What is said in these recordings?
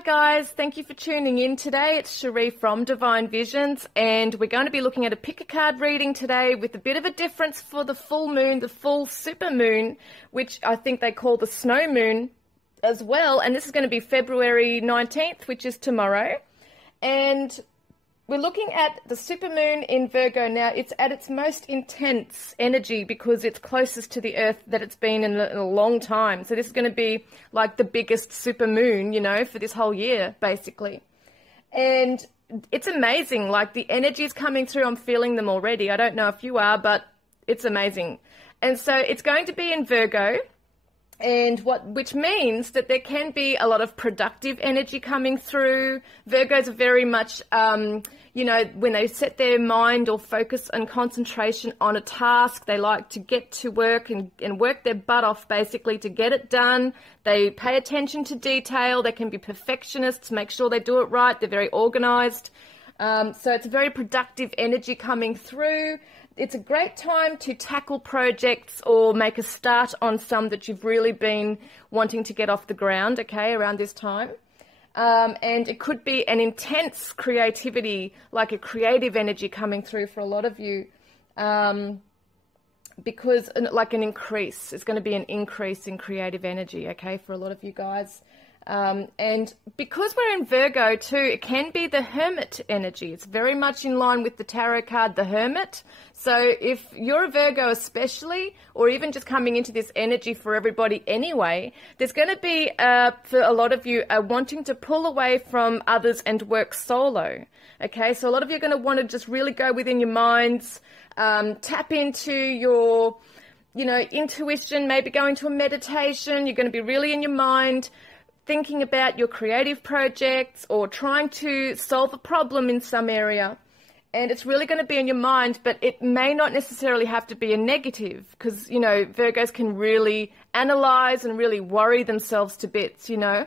Hi guys, thank you for tuning in today. It's Sheree from Divine Visions, and we're going to be looking at a pick a card reading today with a bit of a difference for the full moon, the full supermoon, which I think they call the snow moon as well. And this is going to be February 19th, which is tomorrow. And we're looking at the supermoon in Virgo now. It's at its most intense energy because it's closest to the Earth that it's been in a long time. So this is going to be like the biggest supermoon, you know, for this whole year, basically. And it's amazing. Like the energy is coming through. I'm feeling them already. I don't know if you are, but it's amazing. And so it's going to be in Virgo. Which means that there can be a lot of productive energy coming through. Virgos are very much, you know, when they set their mind or focus and concentration on a task, they like to get to work and work their butt off basically to get it done. They pay attention to detail. They can be perfectionists, make sure they do it right. They're very organized. So it's a very productive energy coming through. It's a great time to tackle projects or make a start on some that you've really been wanting to get off the ground, okay, around this time. And it could be an intense creativity, like a creative energy coming through for a lot of you, because like an increase. It's going to be an increase in creative energy, okay, for a lot of you guys. And because we're in Virgo too, it can be the Hermit energy. It's very much in line with the tarot card, the Hermit. So if you're a Virgo especially, or even just coming into this energy for everybody anyway, there's going to be, for a lot of you, wanting to pull away from others and work solo. Okay, so a lot of you are going to want to just really go within your minds, tap into your, you know, intuition, maybe go into a meditation. You're going to be really in your mind, thinking about your creative projects or trying to solve a problem in some area. And it's really going to be in your mind, but it may not necessarily have to be a negative because, you know, Virgos can really analyze and really worry themselves to bits, you know.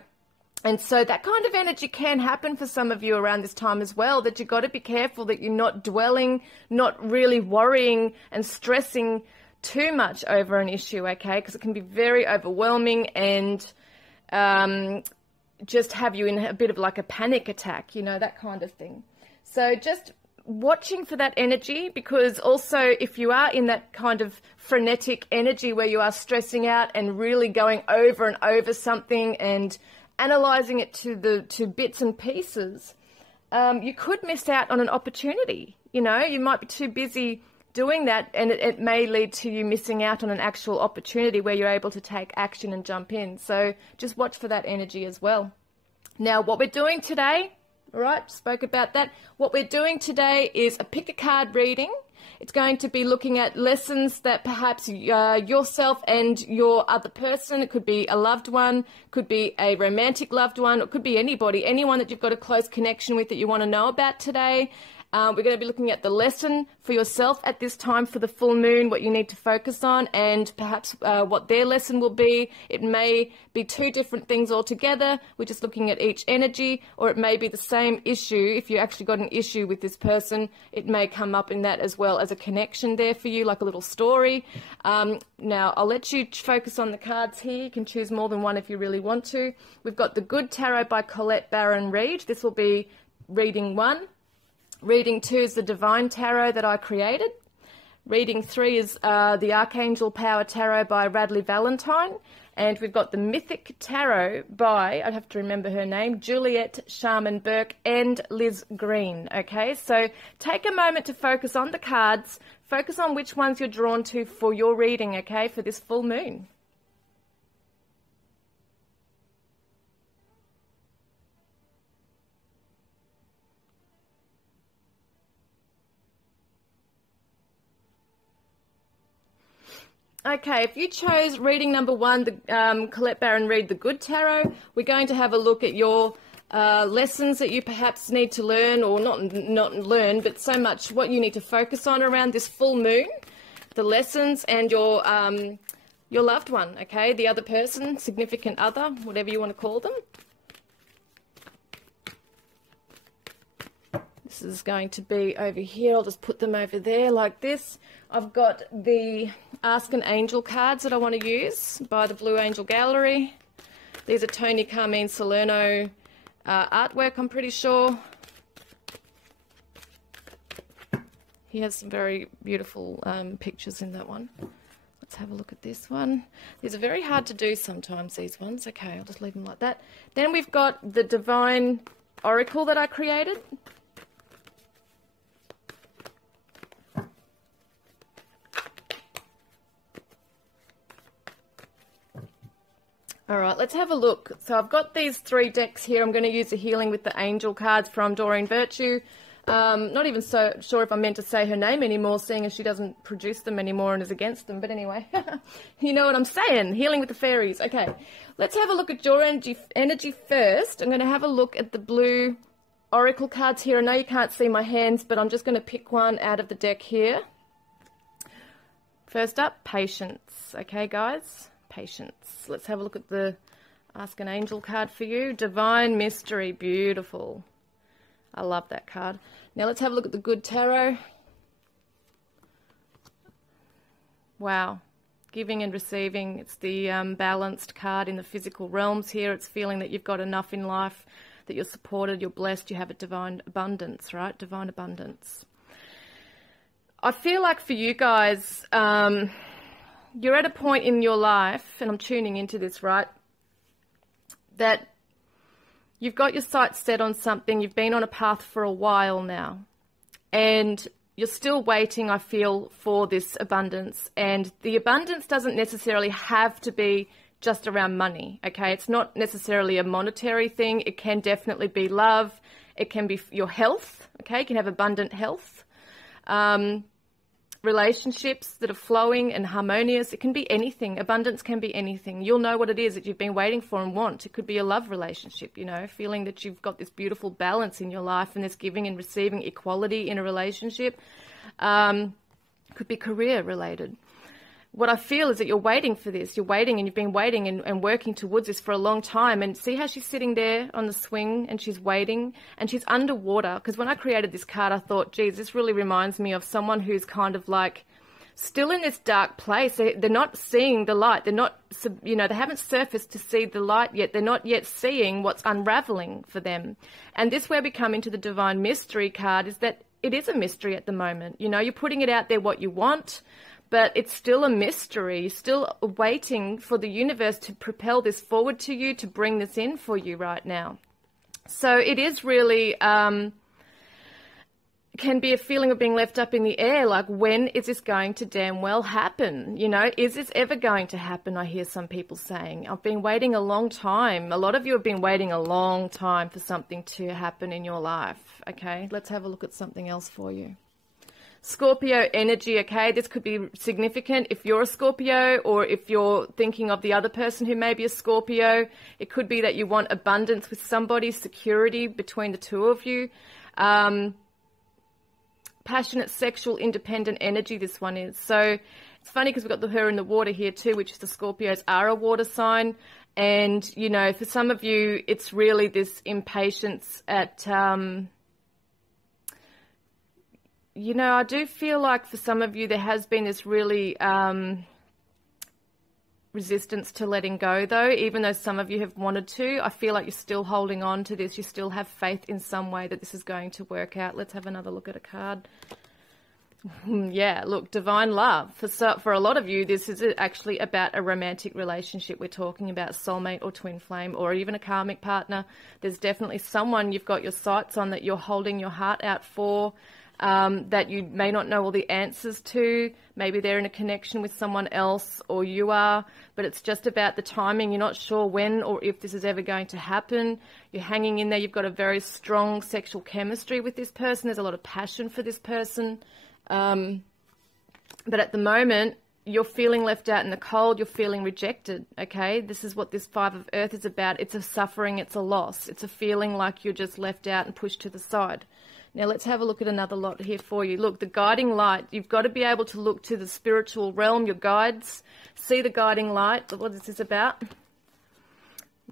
And so that kind of energy can happen for some of you around this time as well, that you've got to be careful that you're not dwelling, not really worrying and stressing too much over an issue, okay, because it can be very overwhelming and just have you in a bit of like a panic attack, you know, that kind of thing. So just watching for that energy, because also if you are in that kind of frenetic energy where you are stressing out and really going over and over something and analyzing it to bits and pieces, you could miss out on an opportunity. You know, you might be too busy doing that, and it may lead to you missing out on an actual opportunity where you're able to take action and jump in. So just watch for that energy as well. Now, what we're doing today, all right, spoke about that. What we're doing today is a pick a card reading. It's going to be looking at lessons that perhaps yourself and your other person, it could be a loved one, could be a romantic loved one, it could be anybody, anyone that you've got a close connection with that you want to know about today. We're going to be looking at the lesson for yourself at this time for the full moon, what you need to focus on, and perhaps what their lesson will be. It may be two different things altogether. We're just looking at each energy, or it may be the same issue. If you actually got an issue with this person, it may come up in that as well as a connection there for you, like a little story. Now, I'll let you focus on the cards here. You can choose more than one if you really want to. We've got the Good Tarot by Colette Baron Reid. This will be reading 1. Reading 2 is the Divine Tarot that I created. Reading 3 is the Archangel Power Tarot by Radley Valentine. And we've got the Mythic Tarot by, I'd have to remember her name, Juliet Sharman Burke and Liz Green. Okay, so take a moment to focus on the cards. Focus on which ones you're drawn to for your reading, okay, for this full moon. Okay, if you chose reading number 1, the Colette Baron Reid, the Good Tarot, we're going to have a look at your lessons that you perhaps need to learn, or not learn, but so much what you need to focus on around this full moon, the lessons, and your loved one, okay, the other person, significant other, whatever you want to call them. This is going to be over here. I'll just put them over there like this. I've got the Ask an Angel cards that I want to use by the Blue Angel Gallery. These are Tony Carmine Salerno artwork, I'm pretty sure. He has some very beautiful pictures in that one. Let's have a look at this one. These are very hard to do sometimes, these ones. Okay, I'll just leave them like that. Then we've got the Divine Oracle that I created. All right, let's have a look. So I've got these 3 decks here. I'm going to use the Healing with the Angel cards from Doreen Virtue. Not even so sure if I'm meant to say her name anymore, seeing as she doesn't produce them anymore and is against them. But anyway, you know what I'm saying. Healing with the Fairies. Okay, let's have a look at your energy first. I'm going to have a look at the blue Oracle cards here. I know you can't see my hands, but I'm just going to pick one out of the deck here. First up, Patience. Okay, guys. Patience. Let's have a look at the Ask an Angel card for you. Divine Mystery. Beautiful. I love that card. Now let's have a look at the Good Tarot. Wow. Giving and receiving. It's the balanced card in the physical realms here. It's feeling that you've got enough in life, that you're supported, you're blessed, you have a divine abundance, right? Divine abundance. I feel like for you guys, you're at a point in your life, and I'm tuning into this, right, that you've got your sights set on something, you've been on a path for a while now, and you're still waiting, I feel, for this abundance. And the abundance doesn't necessarily have to be just around money, okay? It's not necessarily a monetary thing. It can definitely be love. It can be your health, okay? You can have abundant health. Relationships that are flowing and harmonious. It can be anything. Abundance can be anything. You'll know what it is that you've been waiting for and want. It could be a love relationship, you know, feeling that you've got this beautiful balance in your life and this giving and receiving equality in a relationship. Could be career related. What I feel is that you're waiting for this. You're waiting, and you've been waiting and working towards this for a long time. And see how she's sitting there on the swing and she's waiting and she's underwater. Because when I created this card, I thought, geez, this really reminds me of someone who's kind of like still in this dark place. They're not seeing the light. They're not, you know, they haven't surfaced to see the light yet. They're not yet seeing what's unraveling for them. And this where we come into the Divine Mystery card is that it is a mystery at the moment. You know, you're putting it out there what you want, but it's still a mystery. You're still waiting for the universe to propel this forward to you, to bring this in for you right now. So it is really, can be a feeling of being left up in the air, like when is this going to damn well happen? You know, is this ever going to happen? I hear some people saying, I've been waiting a long time. A lot of you have been waiting a long time for something to happen in your life. Okay, let's have a look at something else for you. Scorpio energy, okay? This could be significant if you're a Scorpio, or if you're thinking of the other person who may be a Scorpio. It could be that you want abundance with somebody, security between the two of you. Passionate, sexual, independent energy, this one is. So it's funny because we've got the her in the water here too, which is the Scorpios are a water sign. And, you know, for some of you, it's really this impatience at... you know, I do feel like for some of you there has been this really resistance to letting go, though, even though some of you have wanted to. I feel like you're still holding on to this. You still have faith in some way that this is going to work out. Let's have another look at a card. Yeah, look, divine love. For a lot of you, this is actually about a romantic relationship. We're talking about soulmate or twin flame or even a karmic partner. There's definitely someone you've got your sights on that you're holding your heart out for. That you may not know all the answers to. Maybe they're in a connection with someone else, or you are, but it's just about the timing. You're not sure when or if this is ever going to happen. You're hanging in there. You've got a very strong sexual chemistry with this person. There's a lot of passion for this person. But at the moment, you're feeling left out in the cold. You're feeling rejected, okay? This is what this Five of Earth is about. It's a suffering. It's a loss. It's a feeling like you're just left out and pushed to the side. Now, let's have a look at another lot here for you. Look, the guiding light. You've got to be able to look to the spiritual realm, your guides, see the guiding light. What is this about?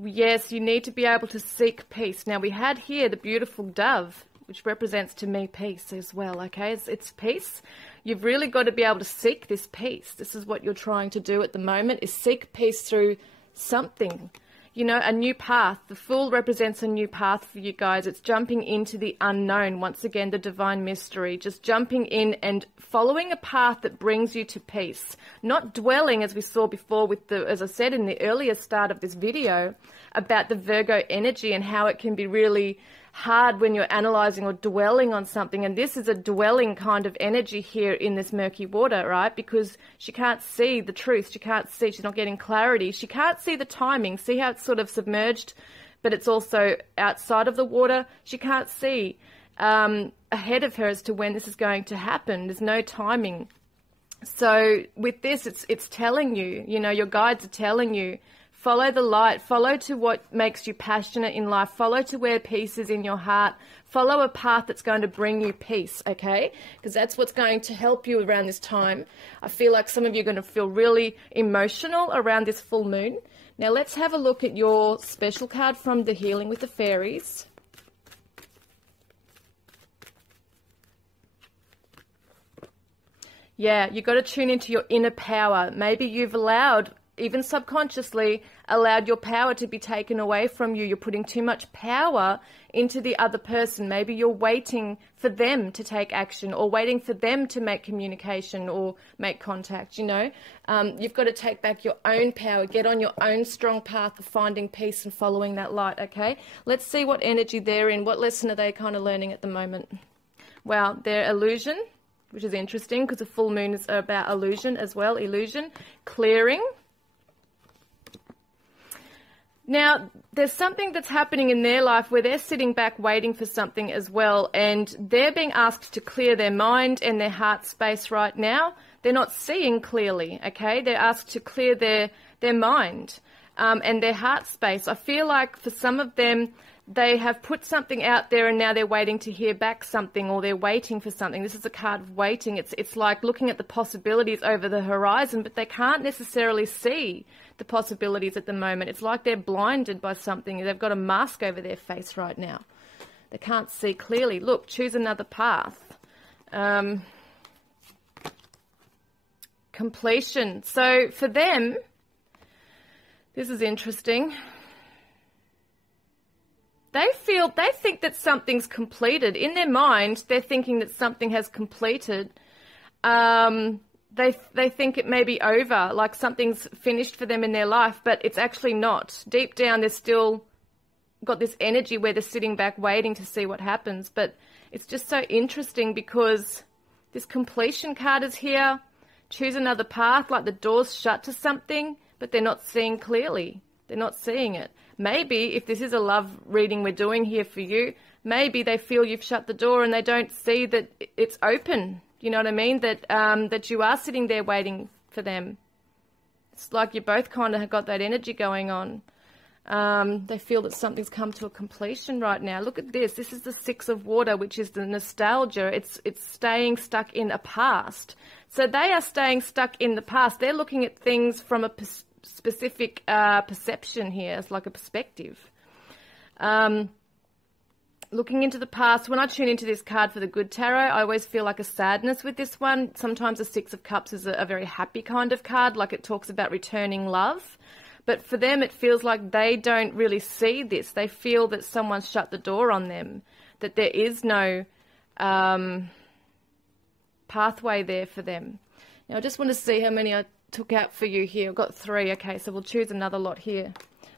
Yes, you need to be able to seek peace. Now, we had here the beautiful dove, which represents to me peace as well, okay? It's peace. You've really got to be able to seek this peace. This is what you're trying to do at the moment, is seek peace through something. You know, a new path. The Fool represents a new path for you guys. It's jumping into the unknown. Once again, the divine mystery. Just jumping in and following a path that brings you to peace. Not dwelling, as we saw before with the, as I said in the earlier start of this video, about the Virgo energy and how it can be really hard when you're analyzing or dwelling on something. And this is a dwelling kind of energy here in this murky water, right? Because she can't see the truth. She can't see, she's not getting clarity. She can't see the timing. See how it's sort of submerged, but it's also outside of the water. She can't see ahead of her as to when this is going to happen. There's no timing. So with this, it's telling you, you know, your guides are telling you, follow the light, follow to what makes you passionate in life, follow to where peace is in your heart, follow a path that's going to bring you peace, okay? Because that's what's going to help you around this time. I feel like some of you are going to feel really emotional around this full moon. Now let's have a look at your special card from the Healing with the Fairies. Yeah, you've got to tune into your inner power. Maybe you've allowed, even subconsciously, allowed your power to be taken away from you. You're putting too much power into the other person. Maybe you're waiting for them to take action or waiting for them to make communication or make contact, you know. You've got to take back your own power, get on your own strong path of finding peace and following that light, okay? Let's see what energy they're in. What lesson are they kind of learning at the moment? Well, their illusion, which is interesting because the full moon is about illusion as well. Illusion, clearing. Now, there's something that's happening in their life where they're sitting back waiting for something as well, and they're being asked to clear their mind and their heart space right now. They're not seeing clearly, okay? They're asked to clear their mind and their heart space. I feel like for some of them, they have put something out there and now they're waiting to hear back something, or they're waiting for something. This is a card of waiting. It's like looking at the possibilities over the horizon, but they can't necessarily see the possibilities at the moment. It's like they're blinded by something. They've got a mask over their face right now. They can't see clearly. Look, choose another path. Completion. So for them, this is interesting. They think that something's completed. In their mind, they're thinking that something has completed. They think it may be over, like something's finished for them in their life, but it's actually not. Deep down, they're still got this energy where they're sitting back waiting to see what happens. But it's just so interesting because this completion card is here. Choose another path, like the door's shut to something, but they're not seeing clearly. They're not seeing it. Maybe if this is a love reading we're doing here for you, maybe they feel you've shut the door and they don't see that it's open. You know what I mean? That that you are sitting there waiting for them. It's like you both kind of have got that energy going on. They feel that something's come to a completion right now. Look at this. This is the Six of Water, which is the nostalgia. It's staying stuck in a past. So they are staying stuck in the past. They're looking at things from a specific perception here. It's like a perspective. Looking into the past, when I tune into this card for the Good Tarot, I always feel like a sadness with this one. Sometimes the Six of Cups is a very happy kind of card, like it talks about returning love. But for them, it feels like they don't really see this. They feel that someone's shut the door on them, that there is no pathway there for them. Now, I just want to see how many I took out for you here. I've got 3. Okay, so we'll choose another lot here.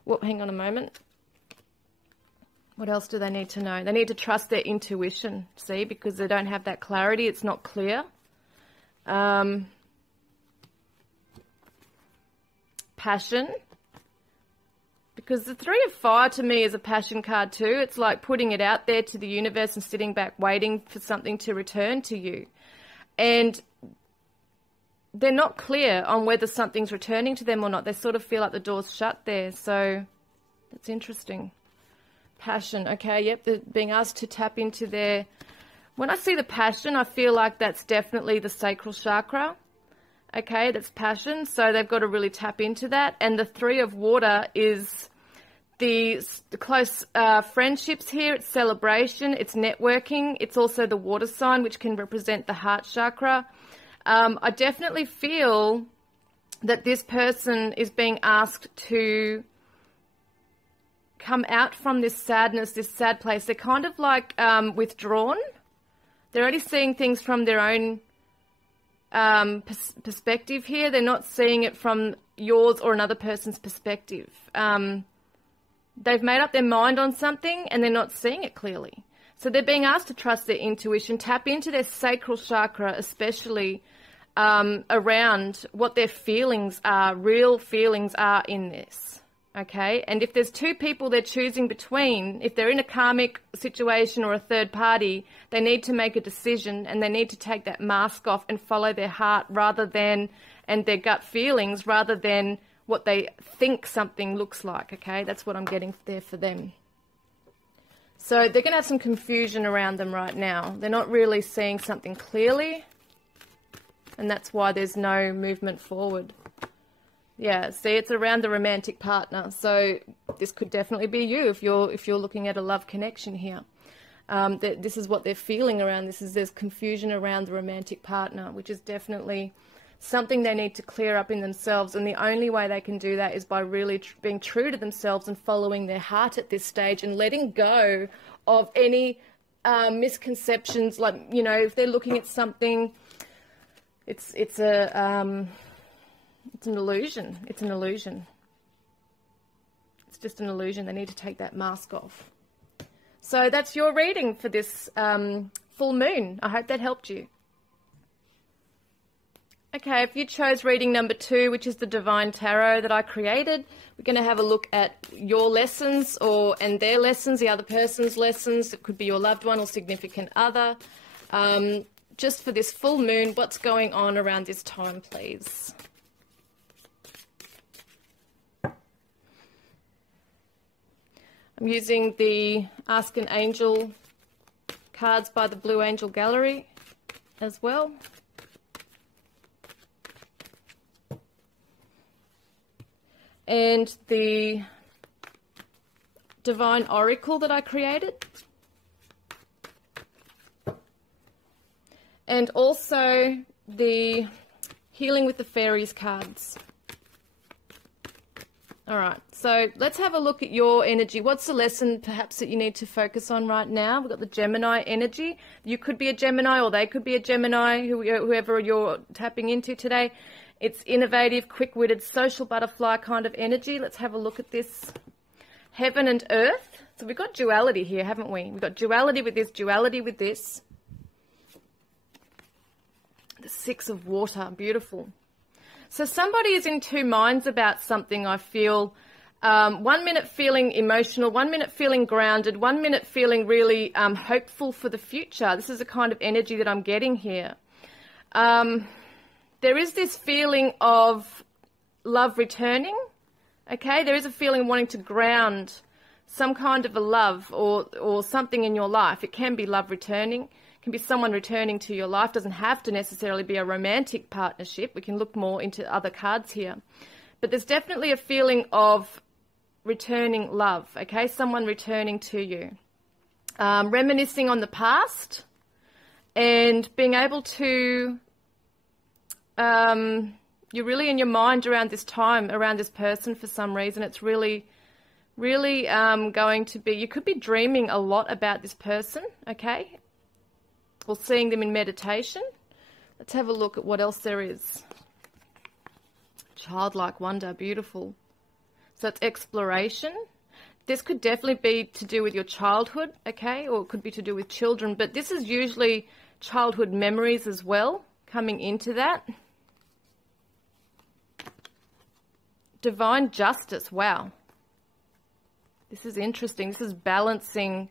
Whoop, hang on a moment. What else do they need to know? They need to trust their intuition, see, because they don't have that clarity. It's not clear. Passion. Because the 3 of Fire to me is a passion card too. It's like putting it out there to the universe and sitting back waiting for something to return to you. And they're not clear on whether something's returning to them or not. They sort of feel like the door's shut there. So that's interesting. Passion. Okay, yep, they're being asked to tap into their... When I see the passion, I feel like that's definitely the sacral chakra. Okay, that's passion. So they've got to really tap into that. And the 3 of Water is the close friendships here. It's celebration. It's networking. It's also the water sign, which can represent the heart chakra. I definitely feel that this person is being asked to come out from this sadness, this sad place. They're kind of like withdrawn. They're only seeing things from their own perspective here. They're not seeing it from yours or another person's perspective. They've made up their mind on something and they're not seeing it clearly. So they're being asked to trust their intuition, tap into their sacral chakra, especially around what their feelings are, real feelings are in this. Okay, and if there's two people they're choosing between, if they're in a karmic situation or a third party, they need to make a decision and they need to take that mask off and follow their heart rather than, and their gut feelings rather than what they think something looks like. Okay, that's what I'm getting there for them. So they're going to have some confusion around them right now. They're not really seeing something clearly, and that's why there's no movement forward. Yeah, see, it's around the romantic partner. So this could definitely be you if you're looking at a love connection here. This is what they're feeling around this. There's confusion around the romantic partner, which is definitely something they need to clear up in themselves. And the only way they can do that is by really being true to themselves and following their heart at this stage and letting go of any misconceptions. Like, you know, if they're looking at something, it's an illusion. It's an illusion. It's just an illusion. They need to take that mask off. So that's your reading for this full moon. I hope that helped you. Okay, if you chose reading number 2, which is the Divine Tarot that I created, we're going to have a look at your lessons and their lessons, the other person's lessons. It could be your loved one or significant other. Just for this full moon, what's going on around this time, please? I'm using the Ask an Angel cards by the Blue Angel Gallery as well. And the Divine Oracle that I created. And also the Healing with the Fairies cards. All right, so let's have a look at your energy. What's the lesson perhaps that you need to focus on right now? We've got the Gemini energy. You could be a Gemini or they could be a Gemini, whoever you're tapping into today. It's innovative, quick-witted, social butterfly kind of energy. Let's have a look at this. Heaven and earth. So we've got duality here, haven't we? We've got duality with this, duality with this. The 6 of water, beautiful. So somebody is in two minds about something, I feel. 1 minute feeling emotional, 1 minute feeling grounded, 1 minute feeling really hopeful for the future. This is the kind of energy that I'm getting here. There is this feeling of love returning, okay? There is a feeling wanting to ground some kind of a love or something in your life. It can be love returning. It can be someone returning to your life. It doesn't have to necessarily be a romantic partnership. We can look more into other cards here. But there's definitely a feeling of returning love, okay? Someone returning to you. Reminiscing on the past and being able to... you're really in your mind around this time, around this person for some reason. It's really going to be, you could be dreaming a lot about this person, okay? Or seeing them in meditation. Let's have a look at what else there is. Childlike wonder, beautiful. So it's exploration. This could definitely be to do with your childhood, okay? Or it could be to do with children, but this is usually childhood memories as well, coming into that. Divine justice, wow. This is interesting. This is balancing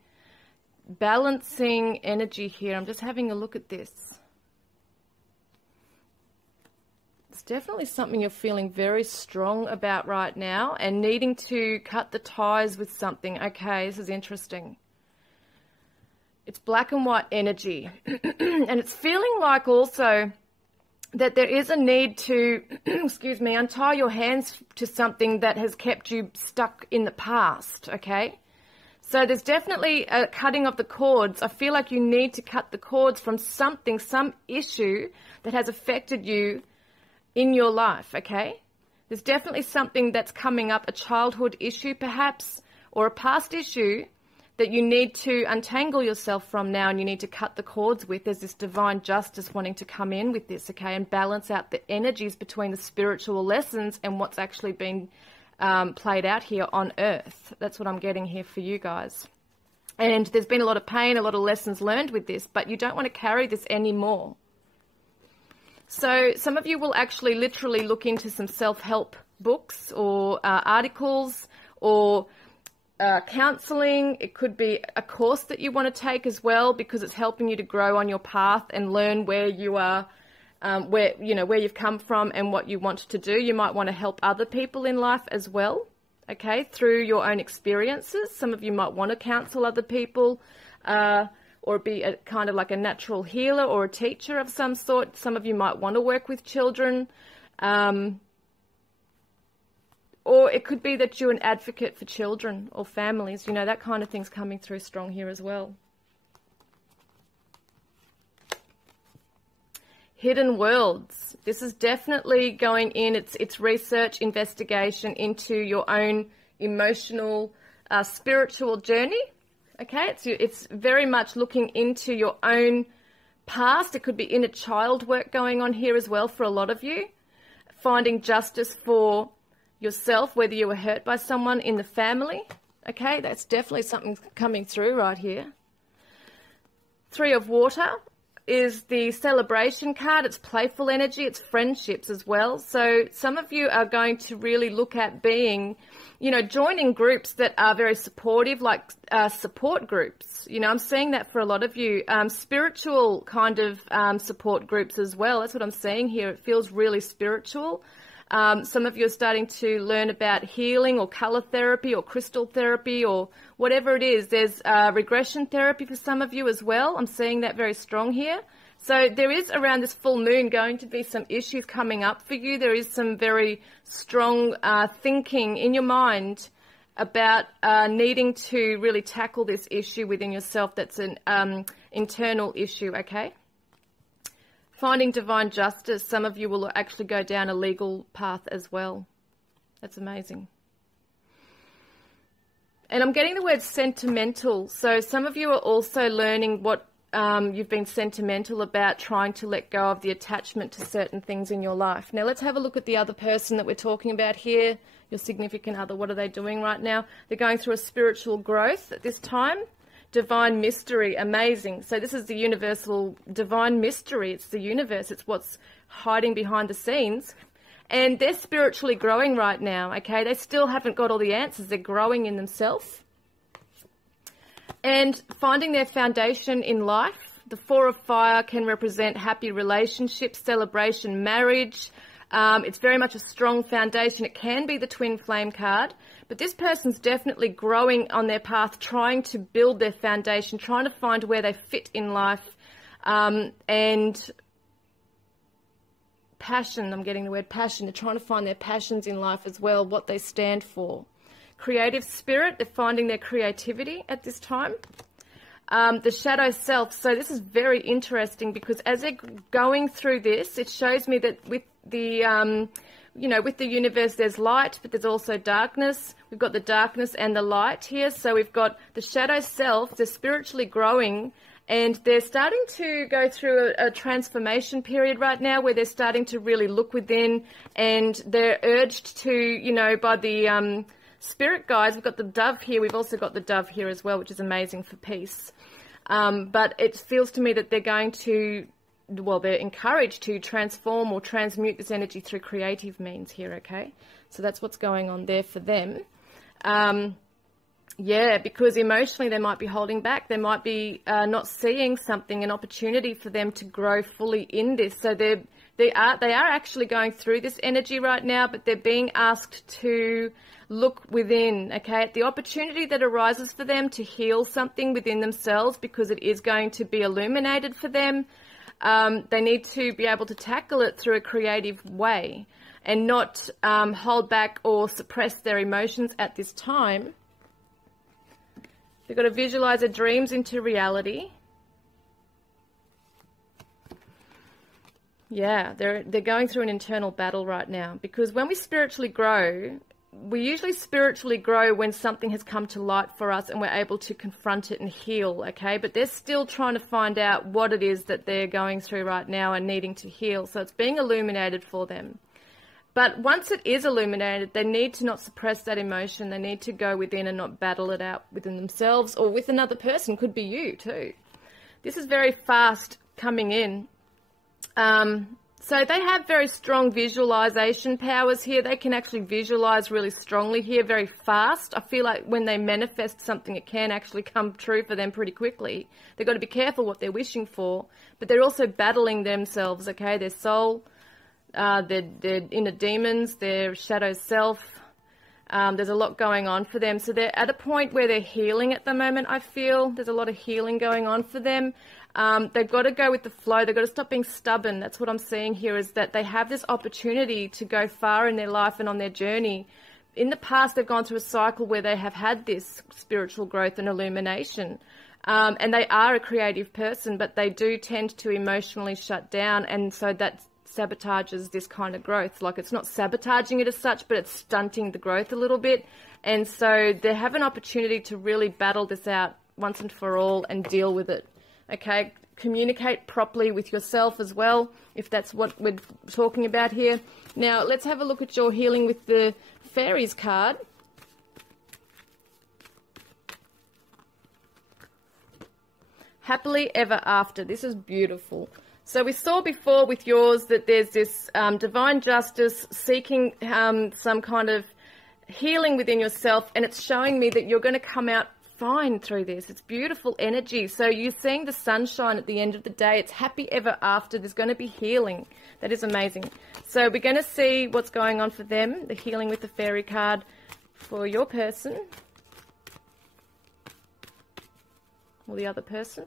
energy here. I'm just having a look at this. It's definitely something you're feeling very strong about right now and needing to cut the ties with something. Okay, this is interesting. It's black and white energy. And it's feeling like also that there is a need to, excuse me, untie your hands to something that has kept you stuck in the past, okay? So there's definitely a cutting of the cords. I feel like you need to cut the cords from something, some issue that has affected you in your life, okay? There's definitely something that's coming up, a childhood issue perhaps, or a past issue that you need to untangle yourself from now, and you need to cut the cords with. There's this divine justice wanting to come in with this, okay, and balance out the energies between the spiritual lessons and what's actually being played out here on Earth. That's what I'm getting here for you guys. And there's been a lot of pain, a lot of lessons learned with this, but you don't want to carry this anymore. So some of you will actually literally look into some self-help books or articles or counseling. It could be a course that you want to take as well, because it's helping you to grow on your path and learn where you are, where you've come from and what you want to do. You might want to help other people in life as well, okay, through your own experiences. Some of you might want to counsel other people, or be a kind of like a natural healer or a teacher of some sort. Some of you might want to work with children. Or it could be that you're an advocate for children or families. You know, that kind of thing's coming through strong here as well. Hidden worlds. This is definitely going in. It's research, investigation into your own emotional, spiritual journey. Okay, it's very much looking into your own past. It could be inner child work going on here as well for a lot of you. Finding justice for yourself, whether you were hurt by someone in the family. Okay, that's definitely something coming through right here. Three of Water is the celebration card. It's playful energy. It's friendships as well. So some of you are going to really look at being, joining groups that are very supportive, like support groups. I'm seeing that for a lot of you. Spiritual kind of support groups as well. That's what I'm seeing here. It feels really spiritual. Some of you are starting to learn about healing or color therapy or crystal therapy or whatever it is. There's regression therapy for some of you as well. I'm seeing that very strong here. So there is, around this full moon, going to be some issues coming up for you. There is some very strong thinking in your mind about needing to really tackle this issue within yourself. That's an internal issue, okay? Finding divine justice. Some of you will actually go down a legal path as well. That's amazing. And I'm getting the word sentimental. So some of you are also learning what you've been sentimental about, trying to let go of the attachment to certain things in your life. Now let's have a look at the other person that we're talking about here, your significant other. What are they doing right now? They're going through a spiritual growth at this time. Divine mystery, amazing. So this is the universal divine mystery. It's the universe. It's what's hiding behind the scenes. And they're spiritually growing right now, okay? They still haven't got all the answers. They're growing in themselves. And finding their foundation in life. The Four of Fire can represent happy relationships, celebration, marriage. It's very much a strong foundation. It can be the Twin Flame card. But this person's definitely growing on their path, trying to build their foundation, trying to find where they fit in life. And passion, I'm getting the word passion. They're trying to find their passions in life as well, what they stand for. Creative spirit, they're finding their creativity at this time. The shadow self. So this is very interesting, because as they're going through this, it shows me that with the, with the universe, there's light, but there's also darkness. We've got the darkness and the light here. So we've got the shadow self. They're spiritually growing, and they're starting to go through a transformation period right now, where they're starting to really look within, and they're urged to, by the spirit guides. We've got the dove here. We've also got the dove here as well, which is amazing for peace. But it feels to me that they're going to, they're encouraged to transform or transmute this energy through creative means here, okay? So that's what's going on there for them. Because emotionally they might be holding back. They might be not seeing something, an opportunity for them to grow fully in this. So they are actually going through this energy right now, but they're being asked to look within, okay, at the opportunity that arises for them to heal something within themselves, because it is going to be illuminated for them. They need to be able to tackle it through a creative way and not hold back or suppress their emotions at this time. They've got to visualize their dreams into reality. Yeah, they're going through an internal battle right now, because when we spiritually grow, we usually spiritually grow when something has come to light for us and we're able to confront it and heal, okay? But they're still trying to find out what it is that they're going through right now and needing to heal. So it's being illuminated for them. But once it is illuminated, they need to not suppress that emotion. They need to go within and not battle it out within themselves or with another person. Could be you too. This is very fast coming in. So they have very strong visualization powers here. They can actually visualize really strongly here, very fast. I feel like when they manifest something, it can actually come true for them pretty quickly. They've got to be careful what they're wishing for, but they're also battling themselves, okay? Their soul, their inner demons, their shadow self. There's a lot going on for them. So they're at a point where they're healing at the moment, I feel. There's a lot of healing going on for them. They've got to go with the flow. They've got to stop being stubborn. That's what I'm seeing here, is that they have this opportunity to go far in their life and on their journey. In the past, they've gone through a cycle where they have had this spiritual growth and illumination. And they are a creative person, but they do tend to emotionally shut down. And so that sabotages this kind of growth. Like, it's not sabotaging it as such, but it's stunting the growth a little bit. And so they have an opportunity to really battle this out once and for all and deal with it. Okay, communicate properly with yourself as well, if that's what we're talking about here. Now, let's have a look at your healing with the Fairies card. Happily ever after. This is beautiful. So we saw before with yours that there's this divine justice seeking some kind of healing within yourself, and it's showing me that you're going to come out fine through this. It's beautiful energy. So you're seeing the sunshine at the end of the day. It's happy ever after. There's going to be healing. That is amazing. So we're going to see what's going on for them, the healing with the fairy card for your person or the other person.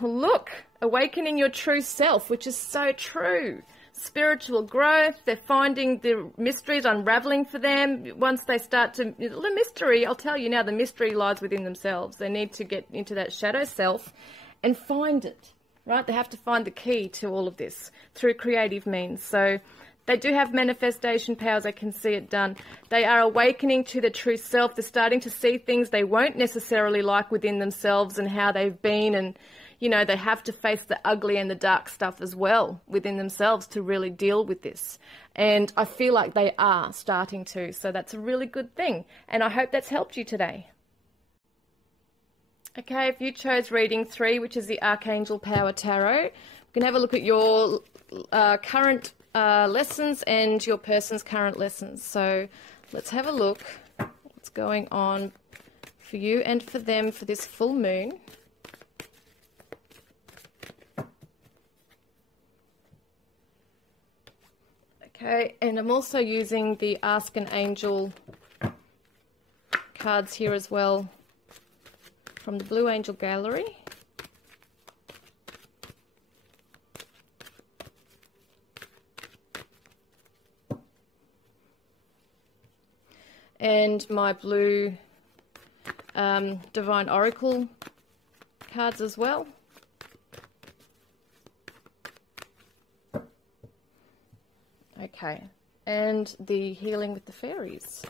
Look, awakening your true self, which is so true. Spiritual growth, they're finding the mysteries unraveling for them. Once they start to, the mystery, I'll tell you now, the mystery lies within themselves. They need to get into that shadow self and find it, right? They have to find the key to all of this through creative means. So they do have manifestation powers. I can see it done. They are awakening to the true self. They're starting to see things they won't necessarily like within themselves and how they've been, and you know, they have to face the ugly and the dark stuff as well within themselves to really deal with this. And I feel like they are starting to. So that's a really good thing. And I hope that's helped you today. Okay, if you chose reading 3, which is the Archangel Power Tarot, we can have a look at your current lessons and your person's current lessons. So let's have a look what's going on for you and for them for this full moon. Okay, and I'm also using the Ask an Angel cards here as well from the Blue Angel Gallery. And my blue Divine Oracle cards as well. Okay, and the healing with the fairies.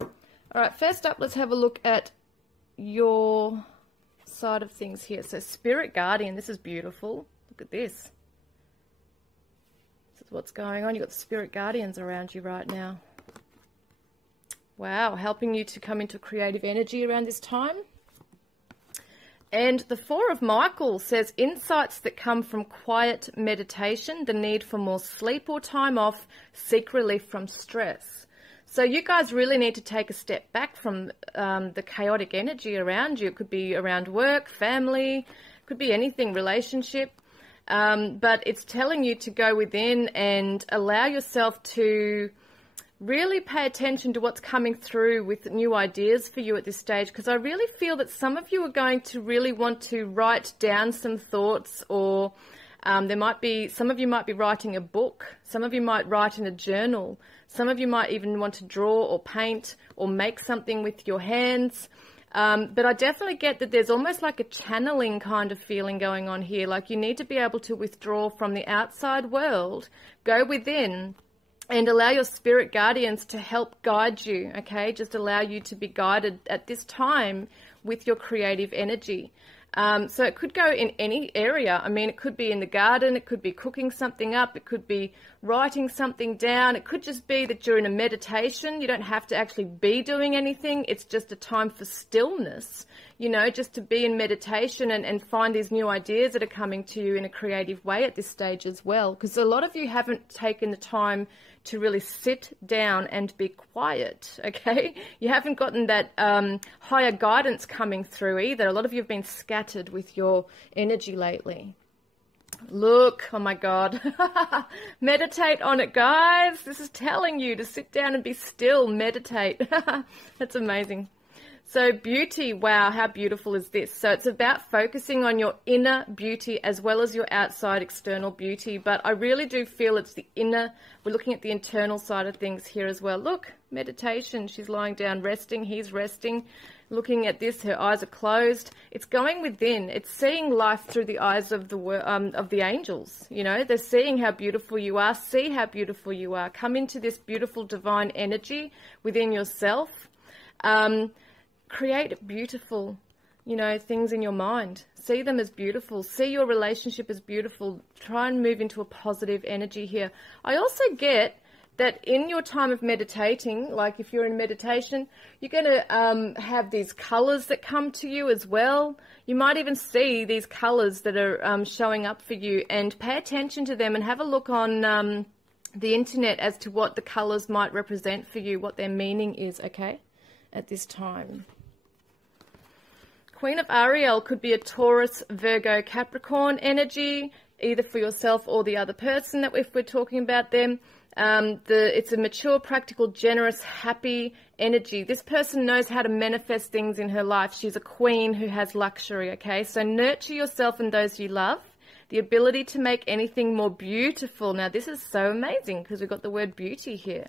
All right, first up, let's have a look at your side of things here. So Spirit Guardian, this is beautiful. Look at this. This is what's going on. You've got the Spirit Guardians around you right now. Wow, helping you to come into creative energy around this time. And the Four of Michael says insights that come from quiet meditation, the need for more sleep or time off, seek relief from stress. So you guys really need to take a step back from the chaotic energy around you. It could be around work, family, could be anything, relationship. But it's telling you to go within and allow yourself to really pay attention to what's coming through with new ideas for you at this stage, because I really feel that some of you are going to really want to write down some thoughts, or some of you might be writing a book, some of you might write in a journal, some of you might even want to draw or paint or make something with your hands. But I definitely get that there's almost like a channeling kind of feeling going on here, like you need to be able to withdraw from the outside world, go within, and allow your spirit guardians to help guide you, okay? Just allow you to be guided at this time with your creative energy. So it could go in any area. I mean, it could be in the garden, it could be cooking something up, it could be writing something down, it could just be that you're in a meditation. You don't have to actually be doing anything. It's just a time for stillness, you know, just to be in meditation and find these new ideas that are coming to you in a creative way at this stage as well. Because a lot of you haven't taken the time to really sit down and be quiet, okay? You haven't gotten that higher guidance coming through either. A lot of you have been scattered with your energy lately. Look, oh my God. Meditate on it, guys. This is telling you to sit down and be still, meditate. That's amazing. So beauty, wow, how beautiful is this? So it's about focusing on your inner beauty as well as your outside external beauty. But I really do feel it's the inner, we're looking at the internal side of things here as well. Look, meditation, she's lying down, resting, he's resting. Looking at this, her eyes are closed. It's going within. It's seeing life through the eyes of the angels. You know, they're seeing how beautiful you are. See how beautiful you are. Come into this beautiful divine energy within yourself. Create beautiful, you know, things in your mind. See them as beautiful. See your relationship as beautiful. Try and move into a positive energy here. I also get that in your time of meditating, like if you're in meditation, you're going to have these colors that come to you as well. You might even see these colors that are showing up for you, and pay attention to them and have a look on the internet as to what the colors might represent for you, what their meaning is, okay, at this time. Queen of Ariel could be a Taurus, Virgo, Capricorn energy, either for yourself or the other person that if we're talking about them. It's a mature, practical, generous, happy energy. This person knows how to manifest things in her life. She's a queen who has luxury, okay? So nurture yourself and those you love. The ability to make anything more beautiful. Now, this is so amazing because we've got the word beauty here.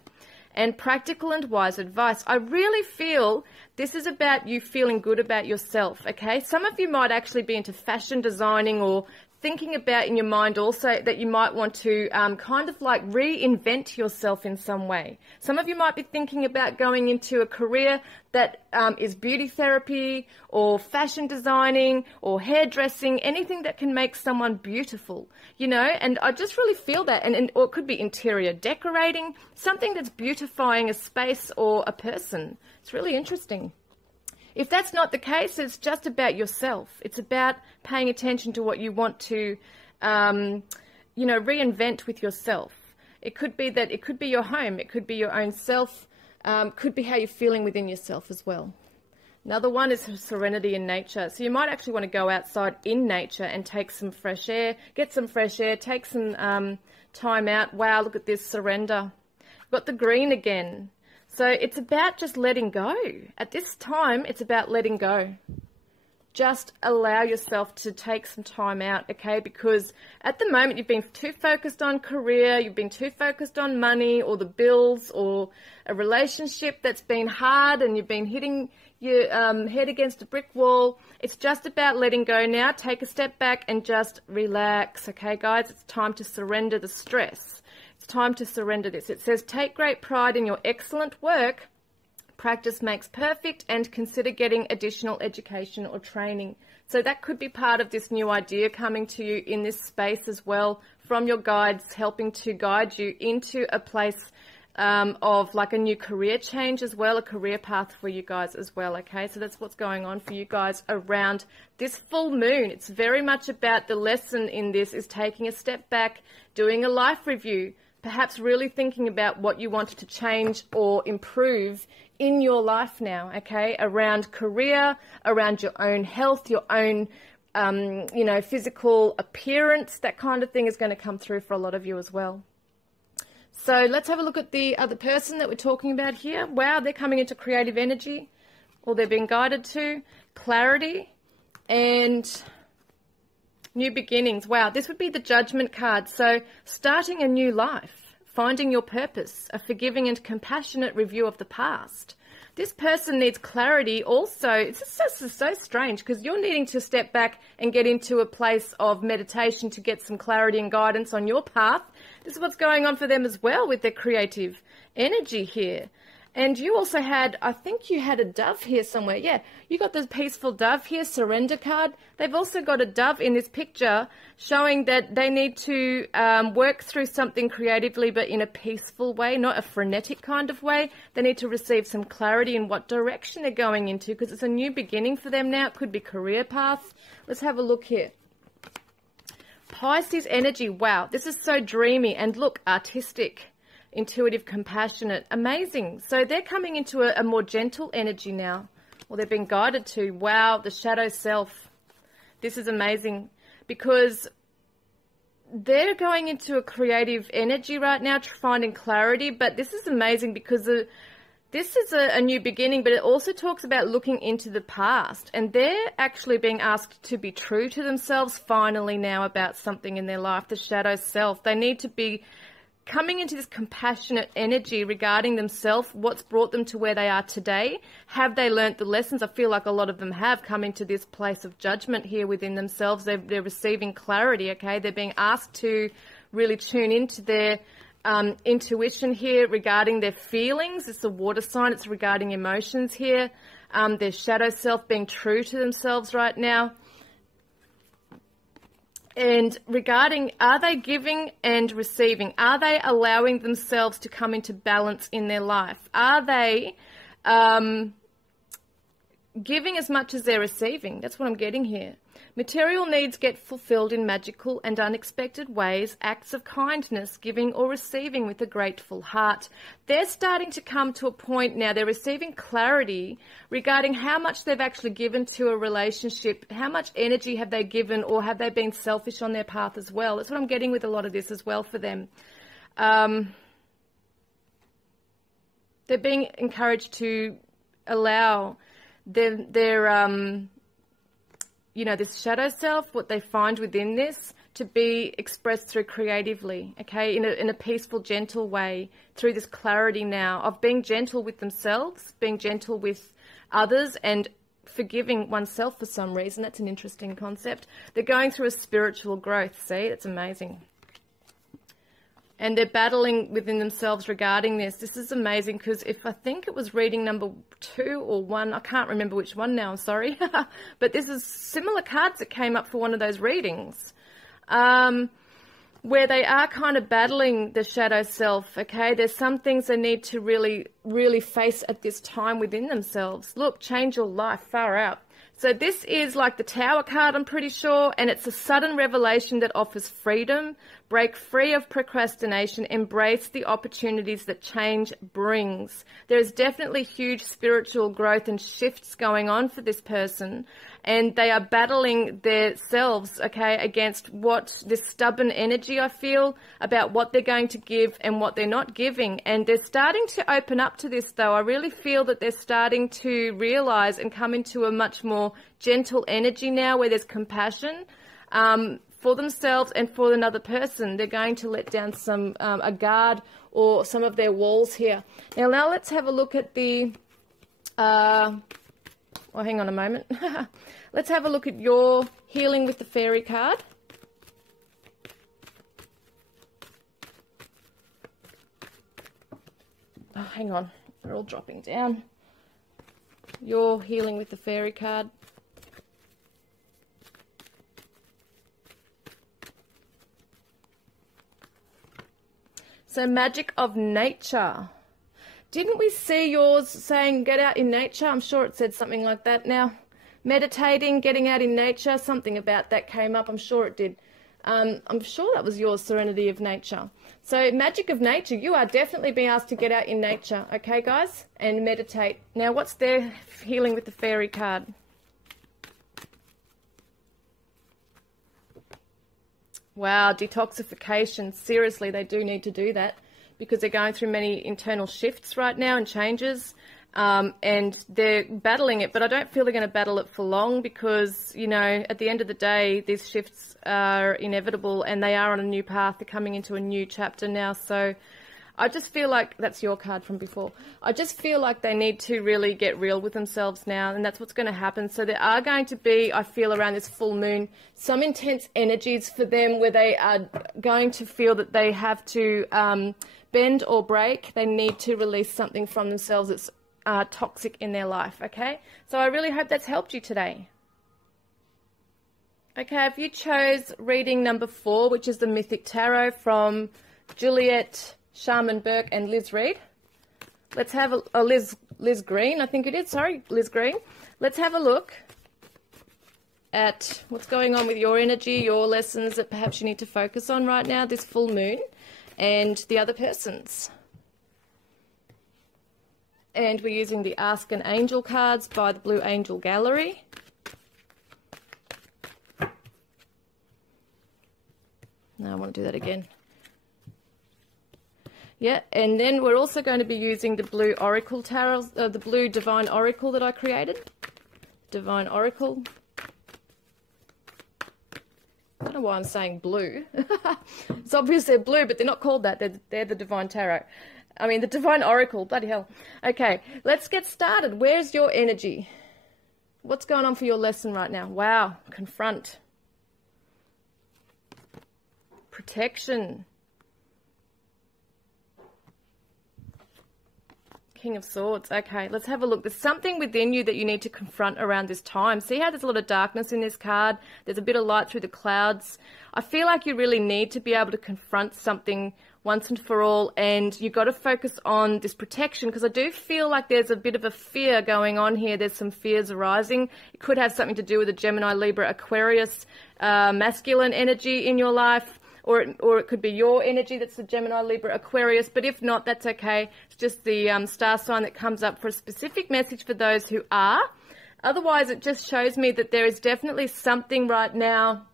And practical and wise advice. I really feel this is about you feeling good about yourself, okay? Some of you might actually be into fashion designing or thinking about in your mind also that you might want to kind of like reinvent yourself in some way. Some of you might be thinking about going into a career that is beauty therapy or fashion designing or hairdressing, anything that can make someone beautiful, you know, and I just really feel that. Or it could be interior decorating, something that's beautifying a space or a person. It's really interesting. If that's not the case, it's just about yourself. It's about paying attention to what you want to, you know, reinvent with yourself. It could be that it could be your home. It could be your own self. Could be how you're feeling within yourself as well. Another one is serenity in nature. So you might actually want to go outside in nature and take some fresh air, get some fresh air, take some time out. Wow, look at this, surrender. Got the green again. So it's about just letting go. At this time, it's about letting go. Just allow yourself to take some time out, okay? Because at the moment, you've been too focused on career, you've been too focused on money or the bills or a relationship that's been hard and you've been hitting your head against a brick wall. It's just about letting go now. Take a step back and just relax, okay, guys? It's time to surrender the stress. It's time to surrender this. It says, take great pride in your excellent work. Practice makes perfect, and consider getting additional education or training. So that could be part of this new idea coming to you in this space as well from your guides, helping to guide you into a place of like a new career change as well, a career path for you guys as well, okay? So that's what's going on for you guys around this full moon. It's very much about the lesson in this is taking a step back, doing a life review, perhaps really thinking about what you want to change or improve in your life now, okay? Around career, around your own health, your own, you know, physical appearance, that kind of thing is going to come through for a lot of you as well. So let's have a look at the other person that we're talking about here. Wow, they're coming into creative energy, or they're being guided to clarity and new beginnings. Wow, this would be the Judgment card. So starting a new life, finding your purpose, a forgiving and compassionate review of the past. This person needs clarity also. It's just so strange because you're needing to step back and get into a place of meditation to get some clarity and guidance on your path. This is what's going on for them as well with their creative energy here. And you also had, I think you had a dove here somewhere. Yeah, you got this peaceful dove here, surrender card. They've also got a dove in this picture showing that they need to work through something creatively, but in a peaceful way, not a frenetic kind of way. They need to receive some clarity in what direction they're going into, because it's a new beginning for them now. It could be career path. Let's have a look here. Pisces energy. Wow, this is so dreamy and look, artistic. Intuitive, compassionate, amazing. So they're coming into a more gentle energy now, or they're being guided to. Wow, the shadow self. This is amazing because they're going into a creative energy right now, finding clarity. But this is amazing because this is a new beginning, but it also talks about looking into the past. And they're actually being asked to be true to themselves finally now about something in their life, the shadow self. They need to be coming into this compassionate energy regarding themselves, what's brought them to where they are today. Have they learnt the lessons? I feel like a lot of them have come into this place of judgment here within themselves. They're receiving clarity, okay? They're being asked to really tune into their intuition here regarding their feelings. It's a water sign. It's regarding emotions here. Their shadow self, being true to themselves right now. And regarding, are they giving and receiving? Are they allowing themselves to come into balance in their life? Are they giving as much as they're receiving? That's what I'm getting here. Material needs get fulfilled in magical and unexpected ways, acts of kindness, giving or receiving with a grateful heart. They're starting to come to a point now, they're receiving clarity regarding how much they've actually given to a relationship, how much energy have they given, or have they been selfish on their path as well. That's what I'm getting with a lot of this as well for them. They're being encouraged to allow their you know, this shadow self, what they find within this, to be expressed through creatively, okay, in a peaceful, gentle way, through this clarity now of being gentle with themselves, being gentle with others, and forgiving oneself for some reason. That's an interesting concept. They're going through a spiritual growth, see? That's amazing. And they're battling within themselves regarding this. This is amazing because if I think it was reading number 2 or 1, I can't remember which one now, I'm sorry. But this is similar cards that came up for one of those readings where they are kind of battling the shadow self, okay? There's some things they need to really, really face at this time within themselves. Look, change your life, far out. So this is like the Tower card, I'm pretty sure, and it's a sudden revelation that offers freedom. Break free of procrastination. Embrace the opportunities that change brings. There is definitely huge spiritual growth and shifts going on for this person, and they are battling themselves, okay, against this stubborn energy, I feel, about what they're going to give and what they're not giving. And they're starting to open up to this, though. I really feel that they're starting to realize and come into a much more gentle energy now where there's compassion for themselves and for another person. They're going to let down a guard or some of their walls here. Now let's have a look at the hang on a moment. Let's have a look at your healing with the fairy card. Oh, hang on, they're all dropping down. Your healing with the fairy card. So magic of nature. Didn't we see yours saying get out in nature? I'm sure it said something like that now. Meditating, getting out in nature, something about that came up. I'm sure it did. I'm sure that was yours, Serenity of Nature. So magic of nature, you are definitely being asked to get out in nature, okay, guys, and meditate. Now, what's their healing with the fairy card? Wow, detoxification. Seriously, they do need to do that because they're going through many internal shifts right now and changes, and they're battling it. But I don't feel they're going to battle it for long because, you know, at the end of the day, these shifts are inevitable and they are on a new path. They're coming into a new chapter now. So I just feel like that's your card from before. I just feel like they need to really get real with themselves now, and that's what's going to happen. So there are going to be, I feel, around this full moon, some intense energies for them where they are going to feel that they have to bend or break. They need to release something from themselves that's toxic in their life, okay? So I really hope that's helped you today. Okay, if you chose reading number 4, which is the Mythic Tarot from Juliet Sharman Burke and Liz Reed. Let's have a Liz Green, I think it is. Sorry, Liz Green. Let's have a look at what's going on with your energy, your lessons that perhaps you need to focus on right now, this full moon, and the other person's. And we're using the Ask an Angel cards by the Blue Angel Gallery. No, I want to do that again. Yeah, and then we're also going to be using the Blue Oracle Tarot, the Blue Divine Oracle that I created. Divine Oracle. I don't know why I'm saying blue. It's obvious they're blue, but they're not called that. They're the Divine Tarot. I mean, the Divine Oracle. Bloody hell. Okay, let's get started. Where's your energy? What's going on for your lesson right now? Wow, confront. Protection. King of Swords. Okay, let's have a look. There's something within you that you need to confront around this time. See how there's a lot of darkness in this card? There's a bit of light through the clouds. I feel like you really need to be able to confront something once and for all, and you've got to focus on this protection, because I do feel like there's a bit of a fear going on here. There's some fears arising. It could have something to do with a Gemini, Libra, Aquarius, masculine energy in your life. Or it could be your energy that's the Gemini, Libra, Aquarius. But if not, that's okay. It's just the star sign that comes up for a specific message for those who are. Otherwise, it just shows me that there is definitely something right now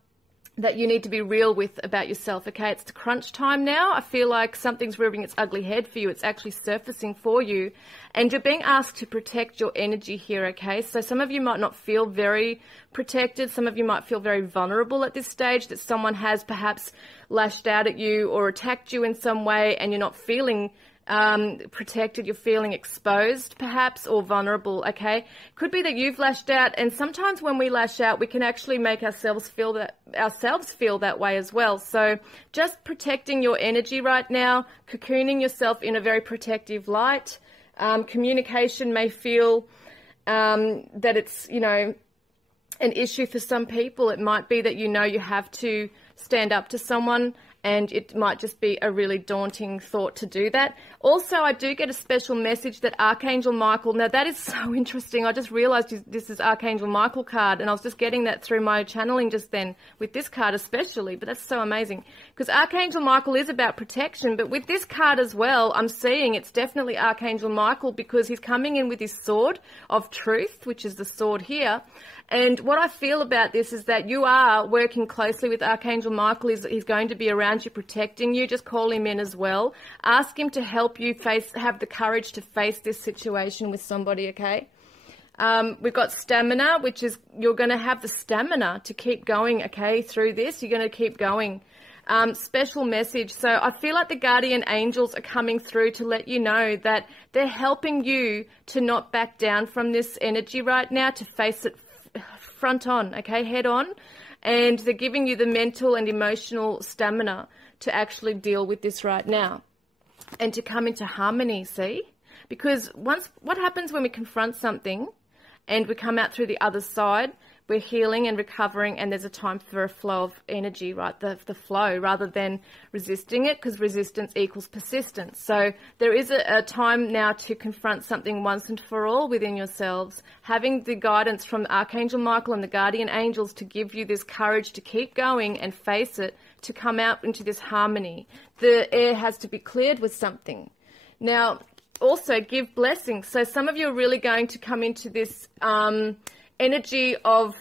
that you need to be real with about yourself, okay? It's the crunch time now. I feel like something's rearing its ugly head for you. It's actually surfacing for you. And you're being asked to protect your energy here, okay? So some of you might not feel very protected. Some of you might feel very vulnerable at this stage, that someone has perhaps lashed out at you or attacked you in some way, and you're not feeling protected. You're feeling exposed perhaps, or vulnerable, okay? Could be that you've lashed out, and sometimes when we lash out we can actually make ourselves feel that way as well. So just protecting your energy right now, cocooning yourself in a very protective light. Communication may feel that it's, you know, an issue for some people. It might be that you know you have to stand up to someone, and it might just be a really daunting thought to do that. Also, I do get a special message that Archangel Michael, now that is so interesting. I just realized this is Archangel Michael card, and I was just getting that through my channeling just then with this card especially, but that's so amazing. Because Archangel Michael is about protection, but with this card as well, I'm seeing it's definitely Archangel Michael, because he's coming in with his sword of truth, which is the sword here. And what I feel about this is that you are working closely with Archangel Michael. He's going to be around you, protecting you. Just call him in as well. Ask him to help you have the courage to face this situation with somebody, okay? We've got stamina, which is you're going to have the stamina to keep going, okay, through this. You're going to keep going. Special message. So I feel like the guardian angels are coming through to let you know that they're helping you to not back down from this energy right now, to face it front on, okay, head on, and they're giving you the mental and emotional stamina to actually deal with this right now and to come into harmony, see? Because what happens when we confront something and we come out through the other side, we're healing and recovering, and there's a time for a flow of energy, right? The flow, rather than resisting it, because resistance equals persistence. So there is a time now to confront something once and for all within yourselves, having the guidance from Archangel Michael and the guardian angels to give you this courage to keep going and face it, to come out into this harmony. The air has to be cleared with something. Now, also give blessings. So some of you are really going to come into this energy of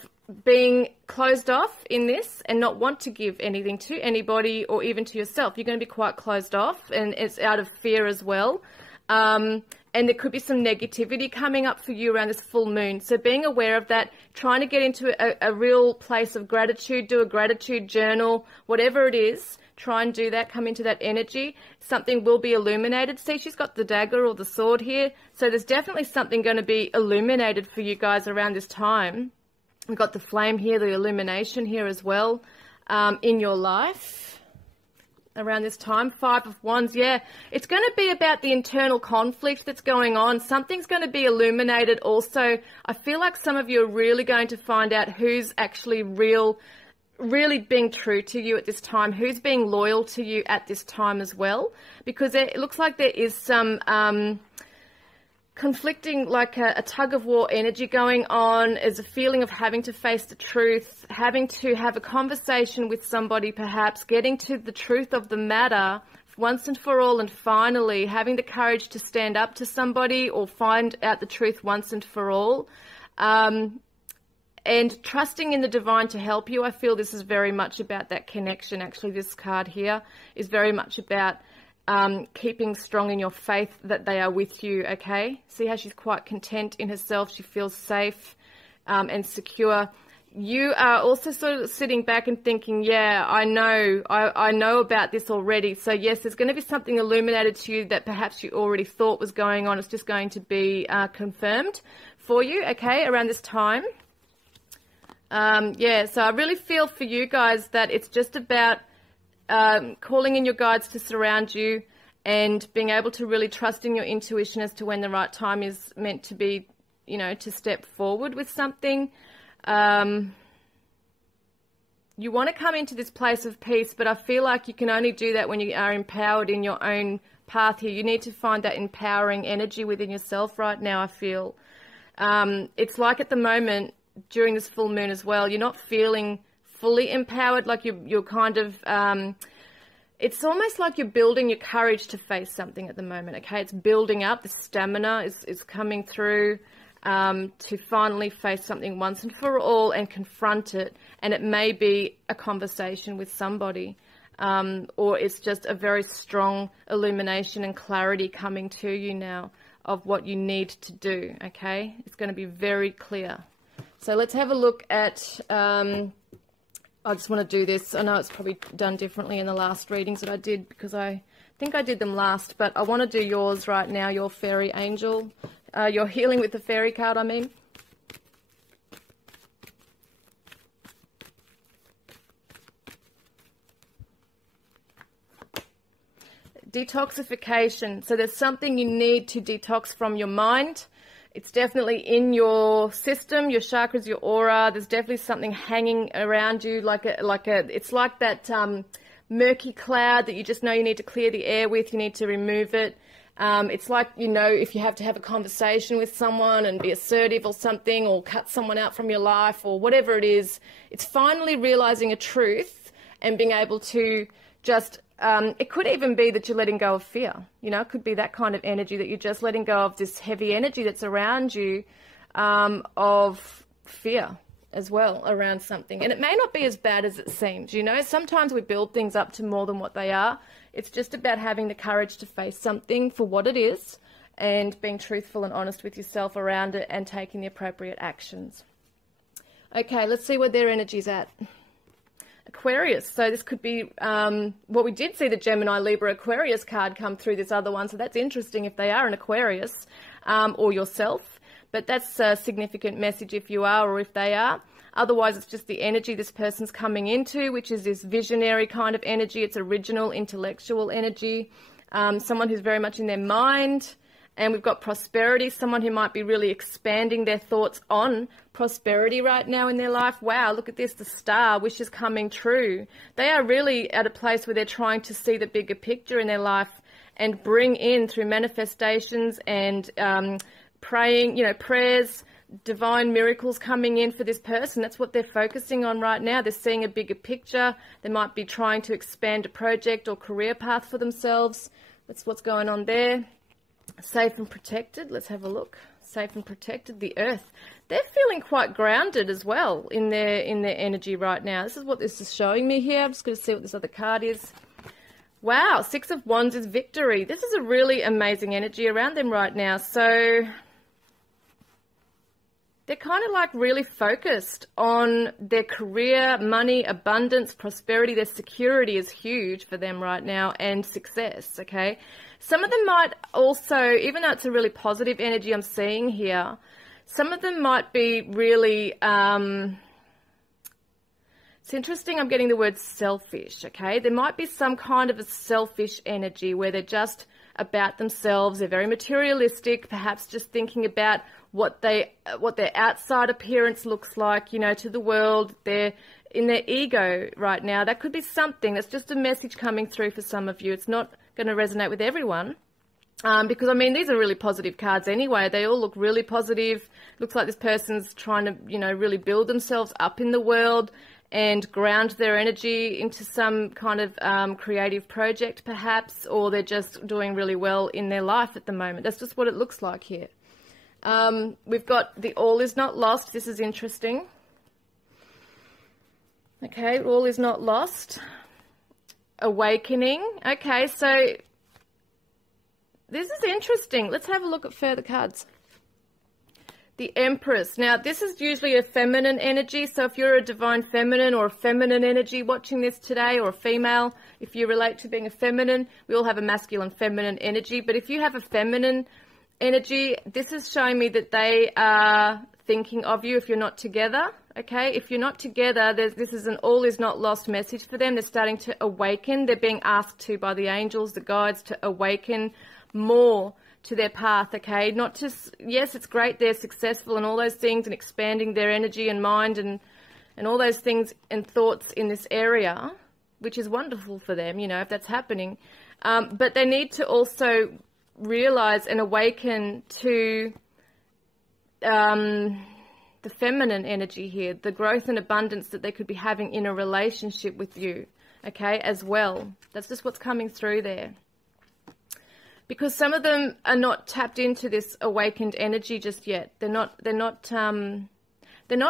being closed off in this and not want to give anything to anybody or even to yourself. You're going to be quite closed off, and it's out of fear as well. And there could be some negativity coming up for you around this full moon. So being aware of that, trying to get into a real place of gratitude, do a gratitude journal, whatever it is, Try and do that. Come into that energy. Something will be illuminated. See, she's got the dagger or the sword here. So there's definitely something going to be illuminated for you guys around this time. We've got the flame here, the illumination here as well, in your life around this time. 5 of Wands, yeah. It's going to be about the internal conflict that's going on. Something's going to be illuminated also. I feel like some of you are really going to find out who's actually really being true to you at this time, who's being loyal to you at this time as well, because it looks like there is some conflicting, like a tug of war energy going on. Is a feeling of having to face the truth, having to have a conversation with somebody, perhaps getting to the truth of the matter once and for all, and finally having the courage to stand up to somebody or find out the truth once and for all, and trusting in the divine to help you. I feel this is very much about that connection. Actually, this card here is very much about keeping strong in your faith that they are with you, okay? See how she's quite content in herself. She feels safe and secure. You are also sort of sitting back and thinking, yeah, I know about this already. So yes, there's going to be something illuminated to you that perhaps you already thought was going on. It's just going to be confirmed for you, okay, around this time. Yeah, so I really feel for you guys that it's just about calling in your guides to surround you and being able to really trust in your intuition as to when the right time is meant to be, you know, to step forward with something. You want to come into this place of peace, but I feel like you can only do that when you are empowered in your own path here. You need to find that empowering energy within yourself right now, I feel. It's like at the moment, during this full moon as well, you're not feeling fully empowered, like you're kind of, it's almost like you're building your courage to face something at the moment, okay? It's building up, the stamina is coming through to finally face something once and for all and confront it. And it may be a conversation with somebody, or it's just a very strong illumination and clarity coming to you now of what you need to do, okay? It's going to be very clear. So let's have a look at, I just want to do this. I know it's probably done differently in the last readings that I did because I think I did them last, but I want to do yours right now, your fairy angel, your healing with the fairy card, I mean. Detoxification. So there's something you need to detox from your mind. It's definitely in your system, your chakras, your aura. There's definitely something hanging around you, it's like that murky cloud that you just know you need to clear the air with. You need to remove it. It's like, you know, if you have to have a conversation with someone and be assertive or something, or cut someone out from your life or whatever it is, it's finally realizing a truth and being able to just, it could even be that you're letting go of fear. You know, it could be that kind of energy that you're just letting go of this heavy energy that's around you, of fear as well around something. And it may not be as bad as it seems, you know. Sometimes we build things up to more than what they are. It's just about having the courage to face something for what it is and being truthful and honest with yourself around it and taking the appropriate actions. Okay, let's see where their energy's at. Aquarius. So this could be, well, we did see the Gemini, Libra, Aquarius card come through this other one. So that's interesting if they are an Aquarius, or yourself. But that's a significant message if you are or if they are. Otherwise, it's just the energy this person's coming into, which is this visionary kind of energy. It's original, intellectual energy. Someone who's very much in their mind. And we've got prosperity, someone who might be really expanding their thoughts on prosperity right now in their life. Wow, look at this, the star, wishes coming true. They are really at a place where they're trying to see the bigger picture in their life and bring in through manifestations and praying, you know, prayers, divine miracles coming in for this person. That's what they're focusing on right now. They're seeing a bigger picture. They might be trying to expand a project or career path for themselves. That's what's going on there. Safe and protected. Let's have a look. Safe and protected. The earth. They're feeling quite grounded as well in their energy right now. This is what this is showing me here. I'm just going to see what this other card is. Wow, 6 of Wands is victory. This is a really amazing energy around them right now. So they're kind of like really focused on their career, money, abundance, prosperity. Their security is huge for them right now, and success, okay? Some of them might also, even though it's a really positive energy I'm seeing here, some of them might be really, it's interesting, I'm getting the word selfish, okay? There might be some kind of a selfish energy where they're just about themselves. They're very materialistic, perhaps just thinking about what their outside appearance looks like, you know, to the world. They're in their ego right now. That could be something. That's just a message coming through for some of you. It's not going to resonate with everyone. Because, I mean, these are really positive cards anyway. They all look really positive. Looks like this person's trying to, you know, really build themselves up in the world and ground their energy into some kind of creative project perhaps, or they're just doing really well in their life at the moment. That's just what it looks like here. We've got the all is not lost. This is interesting. Okay, all is not lost. Awakening. Okay, so this is interesting. Let's have a look at further cards. The Empress. Now, this is usually a feminine energy, so if you're a divine feminine or a feminine energy watching this today, or a female, if you relate to being a feminine, we all have a masculine feminine energy, but if you have a feminine energy, this is showing me that they are thinking of you if you're not together, okay? If you're not together, this is an all is not lost message for them. They're starting to awaken. They're being asked to by the angels, the guides, to awaken more to their path, okay? Not just, yes, it's great they're successful and all those things and expanding their energy and mind and all those things and thoughts in this area, which is wonderful for them, you know, if that's happening. But they need to also realize and awaken to the feminine energy here, the growth and abundance that they could be having in a relationship with you, okay, as well. That's just what's coming through there. Because some of them are not tapped into this awakened energy just yet. They're not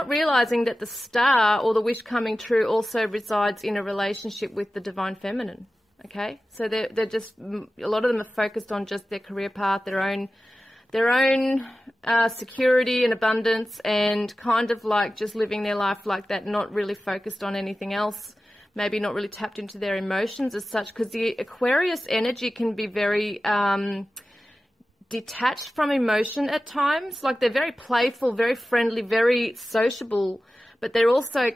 realizing that the star or the wish coming true also resides in a relationship with the divine feminine. Okay, so they're just, a lot of them are focused on just their career path, their own security and abundance, and kind of like just living their life like that, not really focused on anything else. Maybe not really tapped into their emotions as such, because the Aquarius energy can be very detached from emotion at times. Like they're very playful, very friendly, very sociable, but they're also,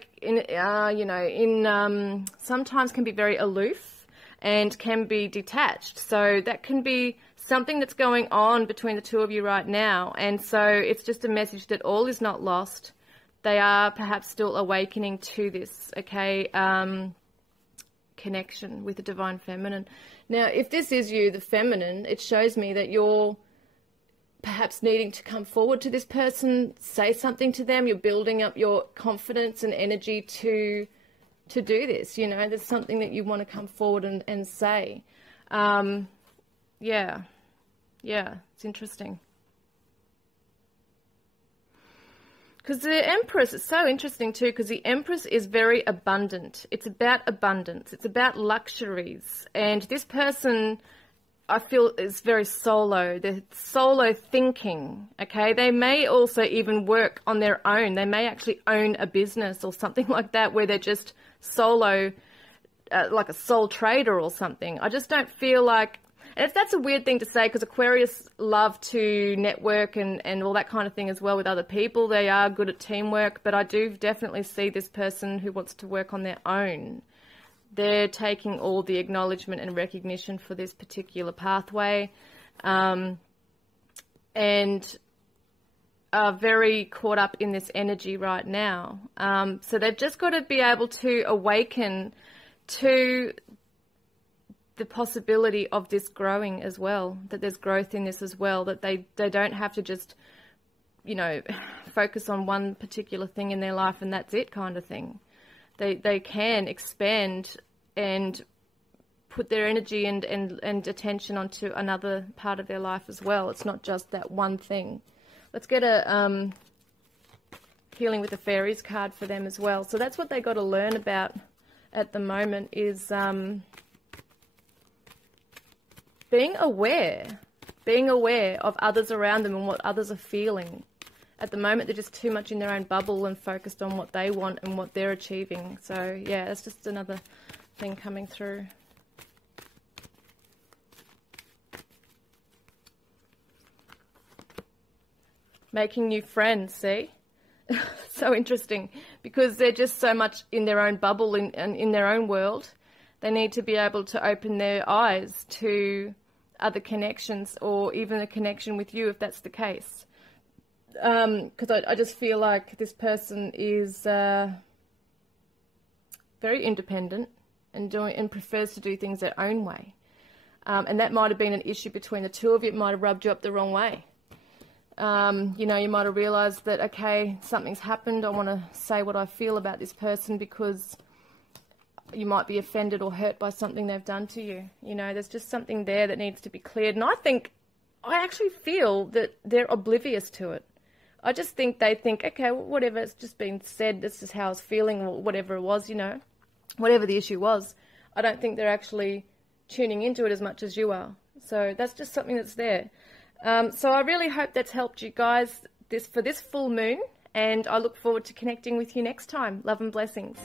sometimes can be very aloof and can be detached. So that can be something that's going on between the two of you right now. And so it's just a message that all is not lost. They are perhaps still awakening to this, okay, connection with the divine feminine. Now, if this is you, the feminine, it shows me that you're perhaps needing to come forward to this person, say something to them. You're building up your confidence and energy to do this. You know, there's something that you want to come forward and say. Yeah, it's interesting. Because the Empress is so interesting too, because the Empress is very abundant. It's about abundance. It's about luxuries. And this person, I feel, is very solo. They're solo thinking, okay? They may also even work on their own. They may actually own a business or something like that, where they're just solo, like a sole trader or something. I just don't feel like... And that's a weird thing to say, because Aquarius love to network and all that kind of thing as well with other people. They are good at teamwork, but I do definitely see this person who wants to work on their own. They're taking all the acknowledgement and recognition for this particular pathway, and are very caught up in this energy right now. So they've just got to be able to awaken to the possibility of this growing as well, that there's growth in this as well, that they don't have to just, you know, focus on one particular thing in their life and that's it kind of thing. They can expand and put their energy and attention onto another part of their life as well. It's not just that one thing. Let's get a Healing with the Fairies card for them as well. So that's what they got to learn about at the moment, is being aware of others around them and what others are feeling at the moment they're just too much in their own bubble and focused on what they want and what they're achieving. So yeah, that's just another thing coming through. Making new friends, see? So interesting, because they're just so much in their own bubble and in their own world. They need to be able to open their eyes to other connections, or even a connection with you if that's the case. Because I just feel like this person is very independent and prefers to do things their own way. And that might have been an issue between the two of you. It might have rubbed you up the wrong way. You know, you might have realised that, okay, something's happened. I want to say what I feel about this person because you might be offended or hurt by something they've done to you. You know, there's just something there that needs to be cleared. And I actually feel that they're oblivious to it. I just think they think, okay, well, whatever, it's just been said, this is how I was feeling, or whatever it was, you know, whatever the issue was. I don't think they're actually tuning into it as much as you are. So that's just something that's there. So I really hope that's helped you guys for this full moon, and I look forward to connecting with you next time. Love and blessings.